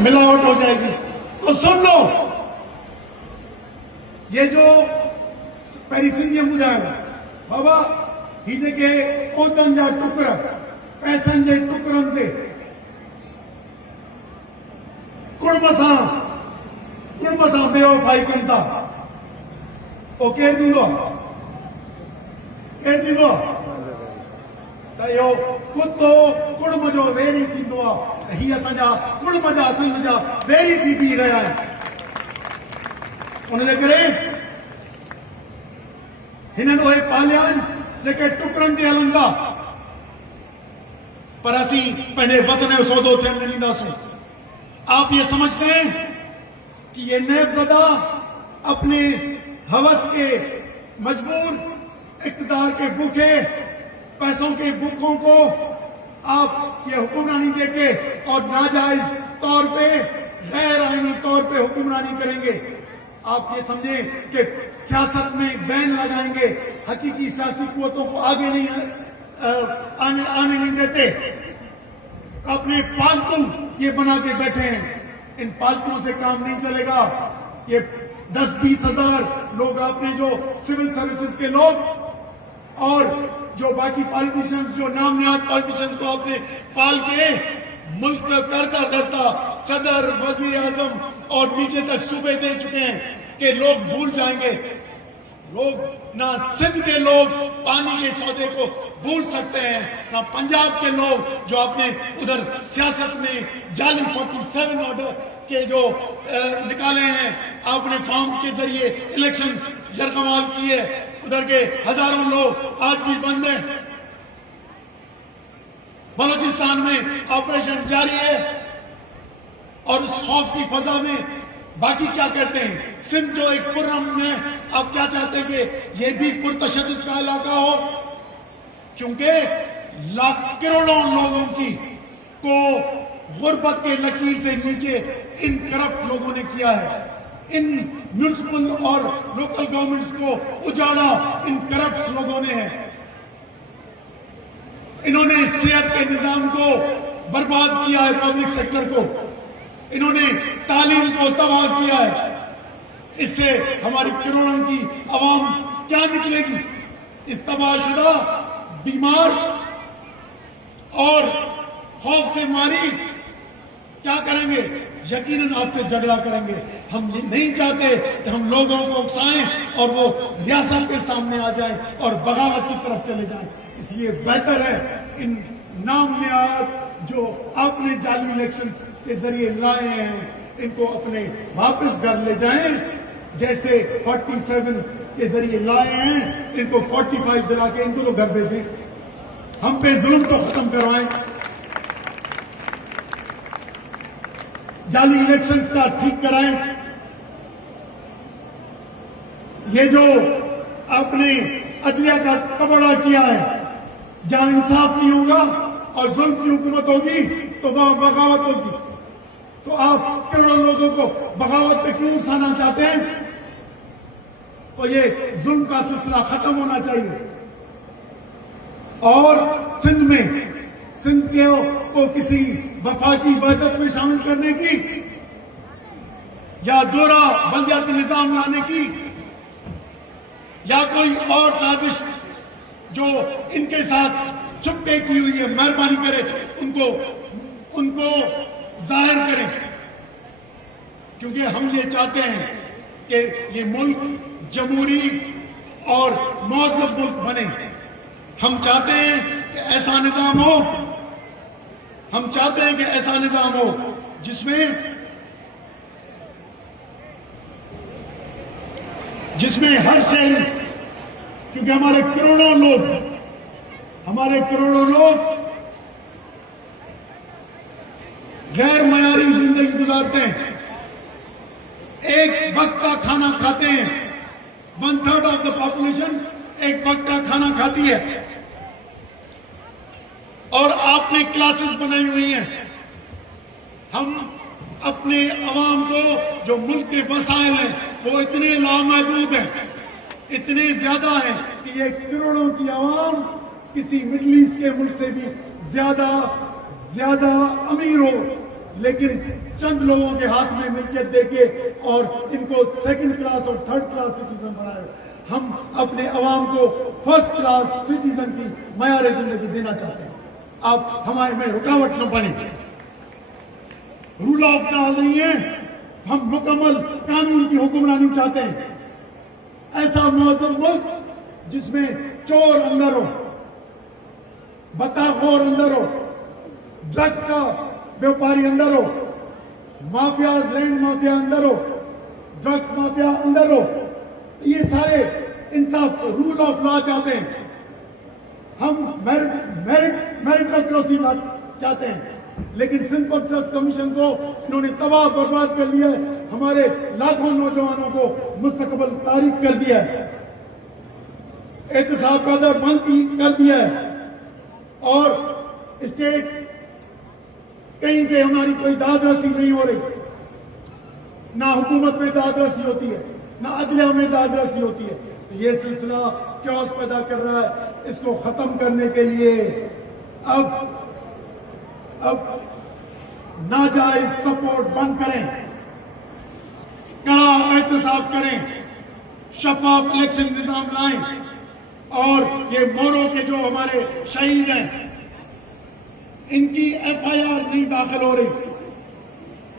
ملاوٹ ہو جائے گی. تو سن لو, یہ جو پیریسنجیم بدھایا بابا ہیجے کے اوتن جا ٹکر پیسن جے ٹکرن تے کڑب سان بے وفائی کن تا او کیر دیندو تا یو کتو کڑب جو ویری تھیندو آ ہی اساں جا کڑب جا سنگ جا ویری تھی پی رہا ہے. ان دے کرے ہنن اوہے پالیان جیکے ٹکرن تے ہلن تا پر اسی پہلے وطن سودو تھے نہیں دا سوں. آپ یہ سمجھتے ہیں کہ یہ نیب زدہ اپنے ہوس کے مجبور اقتدار کے بھوکے پیسوں کے بھوکوں کو آپ یہ حکمرانی دے کے اور ناجائز طور پہ غیر آئینی طور پہ حکمرانی کریں گے. آپ یہ سمجھیں کہ سیاست میں بین لگائیں گے, حقیقی سیاسی قوتوں کو آگے نہیں آنے نہیں دیتے. اپنے پالتو یہ بنا کے بیٹھے ہیں. ان پالتوں سے کام نہیں چلے گا. یہ 10-20 ہزار لوگ آپ نے جو سول سروسز کے لوگ اور جو باقی پالیٹیشنز جو نام نہاد پالیٹیشنز کو آپ نے پال کے ملک کا کرتا صدر وزیر اعظم اور نیچے تک صوبے دے چکے ہیں کہ لوگ بھول جائیں گے. لوگ نہ سندھ کے لوگ پانی کے سودے کو بھول سکتے ہیں, نہ پنجاب کے لوگ جو آپ نے ادھر سیاست میں جعلی 47 آرڈر کے جو نکالے ہیں, آپ نے فارمز کے ذریعے الیکشن یرغمال کیے, ادھر کے ہزاروں لوگ آج بھی بند ہیں. بلوچستان میں آپریشن جاری ہے اور اس خوف کی فضا میں باقی کیا کرتے ہیں. سندھ جو ایک پرامن ہے, آپ کیا چاہتے ہیں کہ یہ بھی پرتشدد کا علاقہ ہو, کیونکہ کروڑوں لوگوں کی کو غربت کے لکیر سے نیچے ان کرپٹ لوگوں نے کیا ہے. ان میونسپل اور لوکل گورنمنٹس کو اجاڑا ان کرپٹس لوگوں نے ہے. انہوں نے صحت کے نظام کو برباد کیا ہے, پبلک سیکٹر کو. انہوں نے تعلیم کو تباہ کیا ہے. اس سے ہماری کروڑوں کی عوام کیا نکلے گی؟ اس تباہ شدہ, بیمار اور خوف سے ماری کیا کریں گے؟ یقیناً آپ سے جھگڑا کریں گے. ہم یہ نہیں چاہتے کہ ہم لوگوں کو اکسائیں اور وہ ریاست کے سامنے آ جائیں اور بغاوت کی طرف چلے جائیں. اس لیے بہتر ہے ان نام نہاد جو آپ نے جعلی الیکشن کے ذریعے لائے ہیں ان کو اپنے واپس گھر لے جائیں. جیسے 47 کے ذریعے لائے ہیں ان کو 45 دلا کے ان کو تو گھر بھیجیں. ہم پہ ظلم تو ختم کروائیں. جعلی الیکشنز کا ٹھیک کرائیں. یہ جو آپ نے عدلیہ کا کبڑا کیا ہے, جہاں انصاف نہیں ہوگا اور ظلم کی حکومت ہوگی تو وہاں بغاوت ہوگی. تو آپ کروڑوں لوگوں کو بغاوت پہ کیوں اکسانا چاہتے ہیں؟ تو یہ ظلم کا سلسلہ ختم ہونا چاہیے. اور سندھ کو کسی وفاقی وحدت میں شامل کرنے کی یا دورہ بلدیاتی نظام لانے کی یا کوئی اور سازش جو ان کے ساتھ چھپکے کی ہوئی ہے, مہربانی کرے ان کو ظاہر کریں. کیونکہ ہم یہ چاہتے ہیں کہ یہ ملک جمہوری اور مہذب ملک بنے. ہم چاہتے ہیں کہ ایسا نظام ہو, ہم چاہتے ہیں کہ ایسا نظام ہو جس میں ہر شہری, کیونکہ ہمارے کروڑوں لوگ غیر معیاری زندگی گزارتے ہیں, ایک وقت کا کھانا کھاتے ہیں. 1/3 آف دا پاپولیشن ایک وقت کا کھانا کھاتی ہے. اور آپ نے کلاسز بنائی ہوئی ہیں. ہم اپنے عوام کو جو ملک کے وسائل ہیں وہ اتنے لامحدود ہیں, اتنے زیادہ ہیں کہ یہ کروڑوں کی عوام کسی مڈل ایسٹ کے ملک سے بھی زیادہ امیر ہو, لیکن چند لوگوں کے ہاتھ میں ملکیت دے کے اور ان کو سیکنڈ کلاس اور تھرڈ کلاس سٹیزن بنائے. ہم اپنے عوام کو فرسٹ کلاس سٹیزن کی معیار زندگی دینا چاہتے ہیں. آپ ہمارے میں رکاوٹ نہ بنیں. رول آف لا نہیں ہے, ہم مکمل قانون کی حکمرانی چاہتے ہیں. ایسا معظم ملک جس میں چور اندر ہو, بطاخور اندر ہو, ڈرگس کا بیوپاری اندر ہو, مافیاز لینڈ مافیا اندر ہو, ڈرگس مافیا اندر ہو. یہ سارے انصاف رول آف لا چاہتے ہیں. ہم میرٹوکریسی چاہتے ہیں. لیکن سندھ پبلک کمیشن کو انہوں نے تباہ برباد کر لیا ہے. ہمارے لاکھوں نوجوانوں کو مستقبل تاریک کر دیا ہے. احتساب کا در بند کر دیا ہے. اور اسٹیٹ کہیں سے ہماری کوئی داد رسی نہیں ہو رہی. نہ حکومت میں داد رسی ہوتی ہے, نہ عدلیہ میں داد رسی ہوتی ہے. یہ سلسلہ کیوس پیدا کر رہا ہے. اس کو ختم کرنے کے لیے اب ناجائز سپورٹ بند کریں, کڑا احتساب کریں, شفاف الیکشن نظام لائیں, اور یہ مورو کے جو ہمارے شہید ہیں ان کی ایف آئی آر نہیں داخل ہو رہی.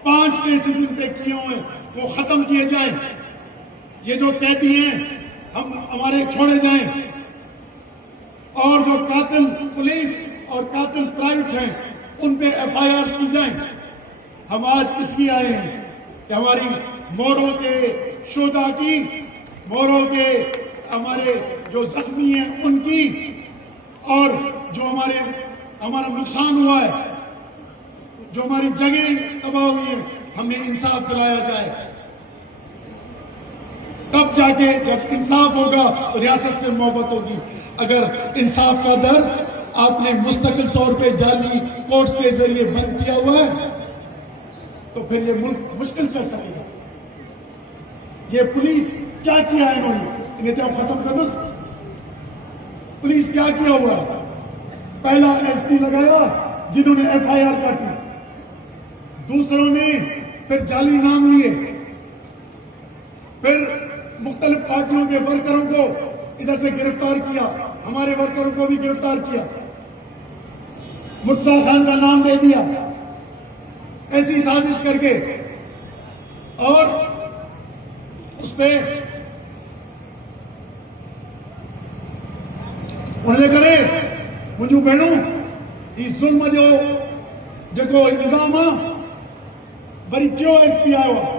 5 کیسز ان پہ کیے ہوئے وہ ختم کیے جائیں. یہ جو قیدی ہیں ہمارے چھوڑے جائیں, اور جو قاتل پولیس اور قاتل پرائیویٹ ہیں ان پہ ایف آئی آر کی جائیں. ہم آج اس لیے آئے ہیں کہ ہماری مورو کے شہداء کی, مورو کے ہمارے جو زخمی ہیں ان کی, اور جو ہمارا نقصان ہوا ہے, جو ہماری جگہیں تباہ ہوئی ہیں, ہمیں انصاف دلایا جائے. تب جا کے جب انصاف ہوگا ریاست سے محبت ہوگی. اگر انصاف کا در آپ نے مستقل طور پہ جعلی کورٹس کے ذریعے بند کیا ہوا ہے تو پھر یہ ملک مشکل چل سکے گا. یہ پولیس کیا کیا ہے انہوں نے ختم کر دو. پولیس کیا کیا ہوا ہے؟ پہلا ایس پی لگایا جنہوں نے ایف آئی آر کاٹی, دوسروں نے پھر جعلی نام لیے, پھر مختلف پارٹیوں کے ورکروں کو ادھر سے گرفتار کیا, ہمارے ورکروں کو بھی گرفتار کیا, مرتضی خان کا نام دے دیا ایسی سازش کر کے, اور اس پہ انہوں نے کرے مجھو بہنوں یہ ظلم جو نظام وری ٹیو ایس پی آیا